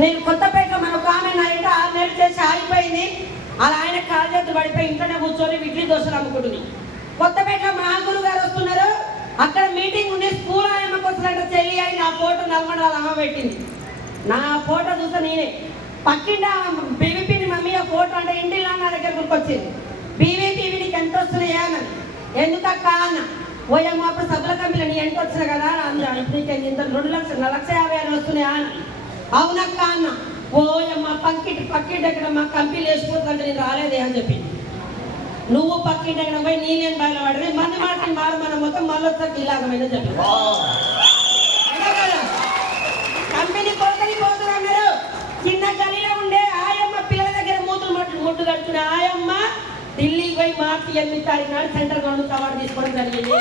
నేను కొత్తపేట మన ఒక ఆమె నా ఇంట 6 నెలలు చేసి ఆగిపోయింది. అలా ఆయన కాలు చేతులు పడిపోయి ఇంట్లోనే కూర్చొని ఇడ్లీ దోశలు అమ్ముకుంటుంది. కొత్తపేటలో మా గురువు గారు వస్తున్నారు, అక్కడ మీటింగ్ ఉంది. స్కూల్ ఆయమ్మకి వస్తున్నట్టు చెల్లి అని నా ఫోటో నల్గొండలో అమ్మ పెట్టింది. నా ఫోటో చూస్తే నేనే పక్కింట బీవీపీని మమ్మీ ఆ ఫోటో అంటే ఇంటిలో నా దగ్గర గుర్తొచ్చింది. బీవీపీ నీకు ఎంత వస్తున్నాయా అని. ఎందుకక్క అన్న. ఓయమ్మ అప్పుడు సభల కంపెనీ నీ ఎంత వచ్చినా కదా నీకు ఇంత 2 లక్షలు 1,50,000 వస్తున్నాయా అని. అవునక్క అన్న. ఓయమ్మ పక్కింటి ఎక్కడ మా కంపెనీలు వేసిపోతుందంటే నేను రాలేదే అని చెప్పి. నువ్వు పక్కింటి ఎక్కడ పోయి నేను బయలుపడి మంది మాటని మన మొత్తం మళ్ళీ వచ్చాక ఇలాగమైనా చెప్పి కంపెనీ పోతున్నారు. చిన్న గలిలో ఉండే ఆయమ్మ పిల్లల దగ్గర ముట్టు కడుతున్న ఆయమ్మ ఢిల్లీకి పోయి మార్చి 8వ తారీఖు నాడు సెంట్రల్ గవర్నమెంట్ అవార్డు తీసుకోవడం జరిగింది.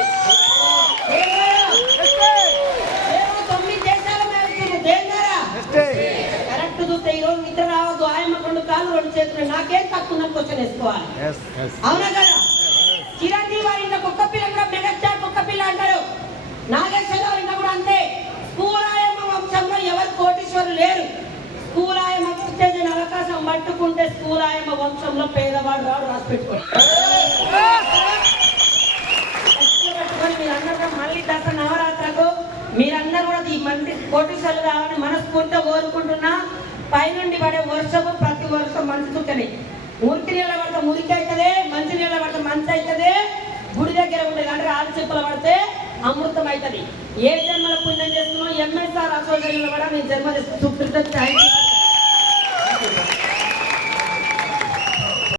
9 దేశాల కరెక్ట్ చూస్తే ఈ రోజు నిద్ర రావద్దు. ఆయమ్మ 2 కాళ్ళు 2 చేతులు నాకేం తక్కువ క్వశ్చన్ వేసుకోవాలి. అవునా కదా? చిరంజీవి వారి ఇంట్లో కుక్క పిల్ల కూడా మెగచ్చా కుక్క పిల్ల అంటారు. నాగేశ్వర వారి ఇంట్లో కూడా అంతే. స్కూల్ ఆయమ్మ వంశంలో ఎవరు కోటీశ్వరులు లేరు. స్కూల్ ఆయమ్మ చేసిన అవకాశం పట్టుకుంటే స్కూల్ ఆయమ్మ వంశంలో పేదవాడు రాడు. రాసి పెట్టుకోండి. మీరందరూ మళ్ళీ దసరా నవరాత్రకు మీరందరూ కూడా ఈ మంది కోటీశ్వరులు కావాలని మనస్ఫూర్తిగా కోరుకుంటున్నా. పైనుండి పడే వర్షము ప్రతి వర్షం మంచి చుక్కని. మురికి నీళ్ళ పడితే మురికి అవుతుంది, మంచి నీళ్ళ పడితే మంచి అవుతుంది. గుడి దగ్గర ఉండేది అంటే ఆరు చెప్పులు పడితే అమృతం అవుతుంది. ఏ జన్మల పుణ్యం చేస్తున్నావు ఎంఎస్ఆర్ అసోసియేషన్ కూడా నేను జన్మ చేస్తున్నాను.